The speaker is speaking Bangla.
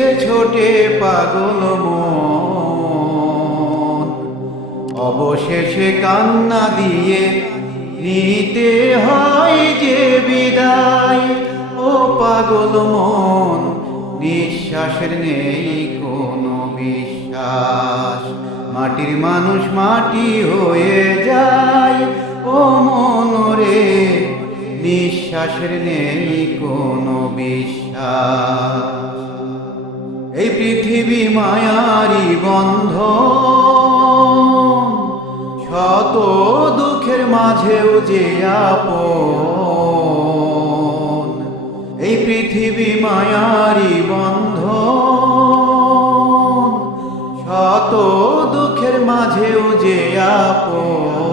পিছে ছোটে পাগল মন, অবশেষে কান্না দিয়ে নিতে হয় যে বিদায়। ও পাগল মন, নিঃশ্বাসের নেই কোনো বিশ্বাস, মাটির মানুষ মাটি হয়ে যায়। ও মন রে, নিঃশ্বাসের নেই কোনো বিশ্বাস। এই পৃথিবী মায়ারি বন্ধন, শত দুঃখের মাঝেও যে আপন। এই পৃথিবী মায়ারি বন্ধন, শত দুঃখের মাঝেও যে আপন।